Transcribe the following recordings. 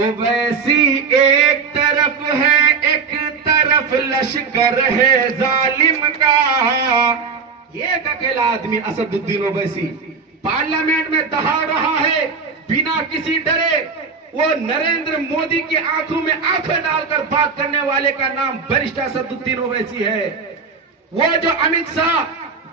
اویسی ایک طرف ہے ایک طرف لشکر ہے ظالم کا. یہ ایک اکیلا آدمی اسد الدین اویسی پارلیمنٹ میں دہا رہا ہے بنا کسی ڈرے. وہ نریندر مودی کی آنکھوں میں آنکھیں ڈال کر بات کرنے والے کا نام بیرسٹر اسد الدین اویسی ہے. وہ جو امت شاہ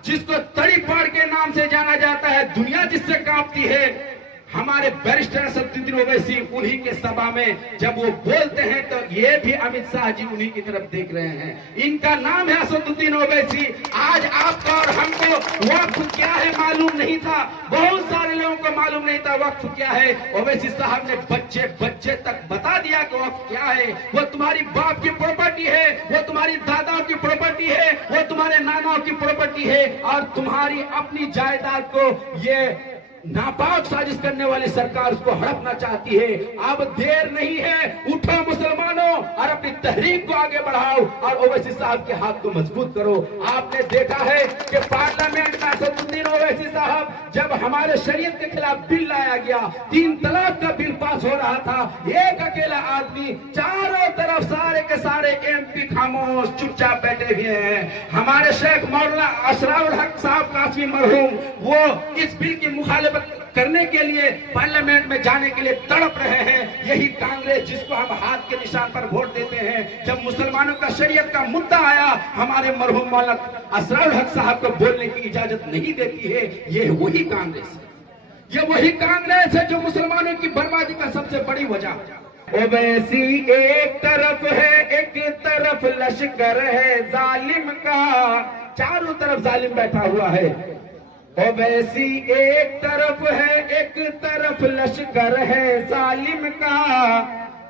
جس کو تڑی پاڑ کے نام سے جانا جاتا ہے، دنیا جس سے کانپتی ہے، ہمارے بیرسٹر اسد الدین اویسی انہی کے سبھا میں جب وہ بولتے ہیں تو یہ بھی امت شاہ جی انہی کی طرف دیکھ رہے ہیں. ان کا نام ہے اسد الدین اویسی. آج آپ کو اور ہم کو وقف کیا ہے معلوم نہیں تھا، بہت سارے لوگوں کو معلوم نہیں تھا وقف کیا ہے. اویسی صاحب نے بچے تک بتا دیا کہ وقف کیا ہے. وہ تمہاری باپ کی پراپرٹی ہے، وہ تمہاری دادا کی پراپرٹی ہے، وہ تمہارے نانا کی پراپرٹی ہے، اور تمہاری اپنی جائیداد کو یہ ناپاک سازش کرنے والی سرکار اس کو ہڑپنا چاہتی ہے. اب دیر نہیں ہے، اٹھو مسلمانوں اور اپنی تحریک کو آگے بڑھاؤ اور اویسی صاحب کے ہاتھ کو مضبوط کرو. آپ نے دیکھا ہے کہ پارلیمنٹ میں اسد الدین اویسی صاحب جب ہمارے شریعت کے خلاف بل لایا گیا، 3 طلاق کا بل پاس ہو رہا تھا، ایک اکیلا آدمی چاروں طرف سارے کے سارے ایم پی خاموش چپ چاپ بیٹھے ہوئے ہیں. ہمارے شیخ مولانا اسرار الحق صاحب قاسمی مرحوم وہ اس بل کی مخالفت کرنے کے لیے پارلیمنٹ میں جانے کے لیے تڑپ رہے ہیں. یہی کانگریس جس کو ہم ہاتھ کے نشان پر ووٹ دیتے ہیں، جب مسلمانوں کا شریعت کا مدعا آیا ہمارے مرحوم مولانا اسرار الحق صاحب کو بولنے کی اجازت نہیں دیتی ہے. یہ وہی کانگریس ہے، یہ وہی کانگریس ہے جو مسلمانوں کی بربادی کا سب سے بڑی وجہ. اویسی ایک طرف ہے ایک طرف لشکر ہے ظالم کا. چاروں طرف ظالم بیٹھا ہوا ہے. اویسی ایک طرف ہے ایک طرف لشکر ہے ظالم کا.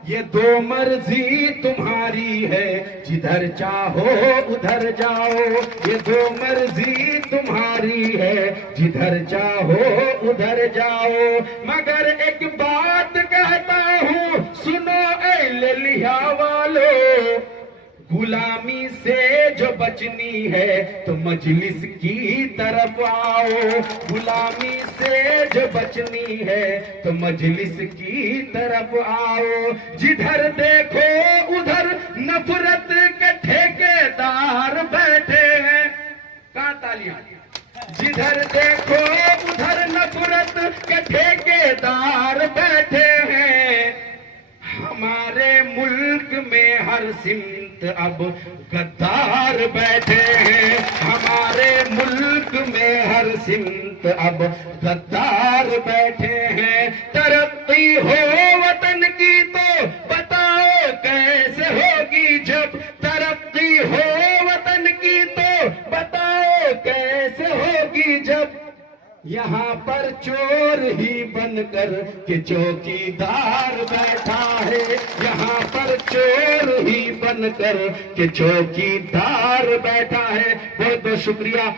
یہ 2 مرضی تمہاری ہے، جدھر چاہو ادھر جاؤ. یہ 2 مرضی تمہاری ہے، جدھر چاہو ادھر جاؤ. مگر ایک بات کہتا ہوں سنو اے للیا والو، غلامی سے جو بچنی ہے تو مجلس کی طرف آؤ. غلامی سے جو بچنی ہے تو مجلس کی طرف آؤ. جدھر دیکھو ادھر نفرت کے ٹھیکیدار بیٹھے ہیں. کہاں تالیاں؟ جدھر دیکھو ادھر نفرت کے ٹھیکیدار بیٹھے ہیں. ہمارے ملک میں ہر سمت اب غدار بیٹھے ہیں. ہمارے ملک میں ہر سمت اب غدار بیٹھے ہیں. ترقی ہو وطن کی تو بتاؤ کیسے ہوگی جب. ترقی ہو وطن کی تو بتاؤ کیسے ہوگی جب. یہاں پر چور ہی بن کر کہ چوکیدار بیٹھا ہے. یہاں پر چور ہی بن کر کہ چوکیدار بیٹھا ہے. بہت بہت شکریہ.